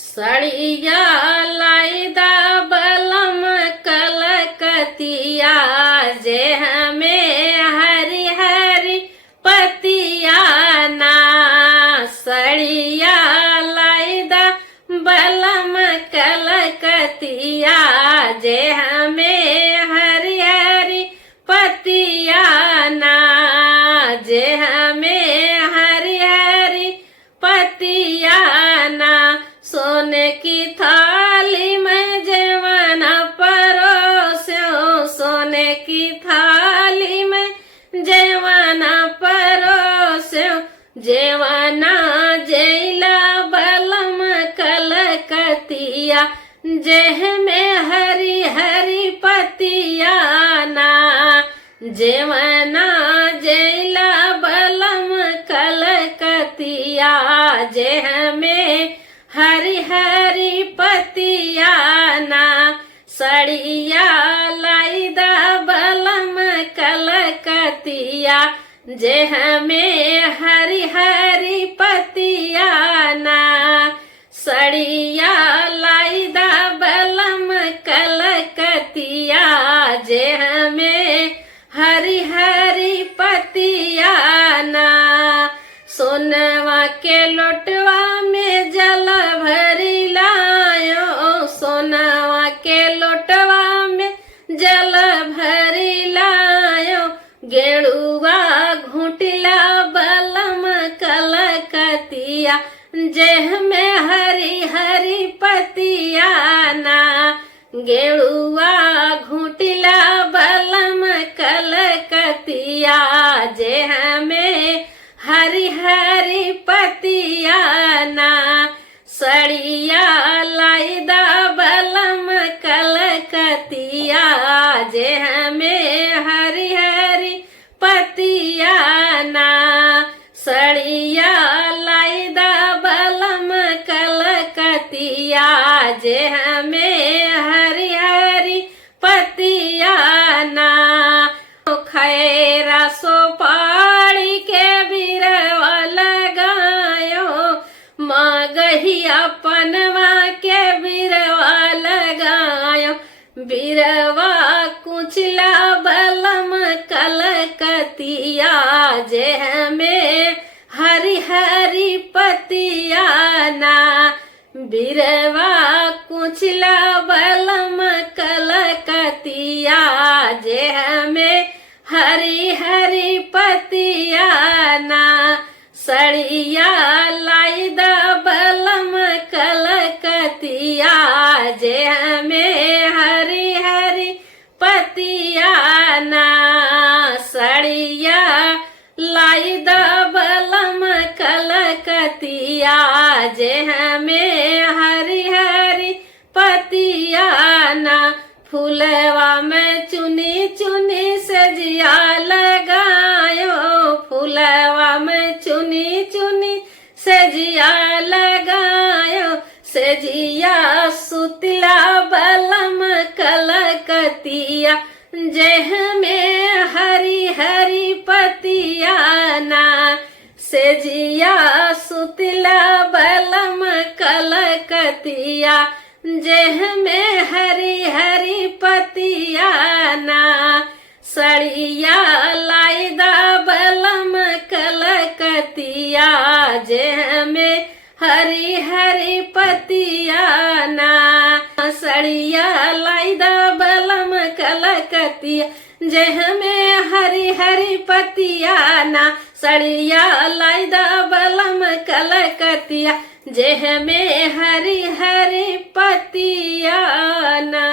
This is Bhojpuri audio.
सड़िया लाइदा बलम कलकतिया जे हमें हरी हरी पतिया ना। सड़िया लाइदा बलम कलकतिया जे हमें हरी हरी पतिया ना। जे हमें हरी हरी पतिया ना। सोने की थाली में जेवना परोस्यो। सोने की थाली में जेवना परोस्यो। जेवना जैला बलम कलकतिया जेह में हरी हरी पतिया ना। जेवना जैला बलम कलकतिया जेह में हरी हरी पतिया ना। सड़िया लाइदा बलम कलकतिया जेह में हरी हरी पतिया ना। सड़िया लाइदा बलम कलकतिया जेह में हरी हरी पतिया ना। सोनवा के लोटवा में जल भरी लायो। सोनवा के लोटवा में जल भरी लायो। गेड़ुआ घुटिला बलम कलकतिया जेह में हरी हरी पतिया ना। गेड़ुआ घुटिला बलम कलकतिया जेह में हरी हरी पतिया ना। सड़िया लाइदा बलम कलकतिया जेह में हरी हरी पतिया ना। सड़िया लाइदा बलम कलकतिया जेह में हरी हरी पतिया ना। खैरा सोपाड़ी के बिरवा लगायो। मगहिया पनवा के बिरवा लगायो। बिरवा कुचला बलम कलकतिया जेह में हरी हरी पतिया ना। बिरवा कुचला बलम कलकतिया जेह में हरी हरी पतिया ना। सड़िया लाइदा बलम कलकतिया जेह में हरी हरी पतिया ना। सड़िया लाइदा बलम कलकतिया जेह में हरी हरी पतिया ना। फूलवा में चुनी चुनी सजिया लगायो। फूलवा में चुनी चुनी सजिया लगायो। सजिया सुतला बलम कलकतिया जेह में हरी हरी पतिया ना। सजिया सुतला बलम कलकतिया जेह में हरी हरी पतिया ना। सड़िया लाइदा बलम कलकतिया जेह में हरी हरी पतिया ना। सड़िया लाइदा बलम कलकतिया जेह में हरी हरी पतिया ना। सड़िया लाइदा बलम कलकतिया जेह में हरी हरी पतिया ना।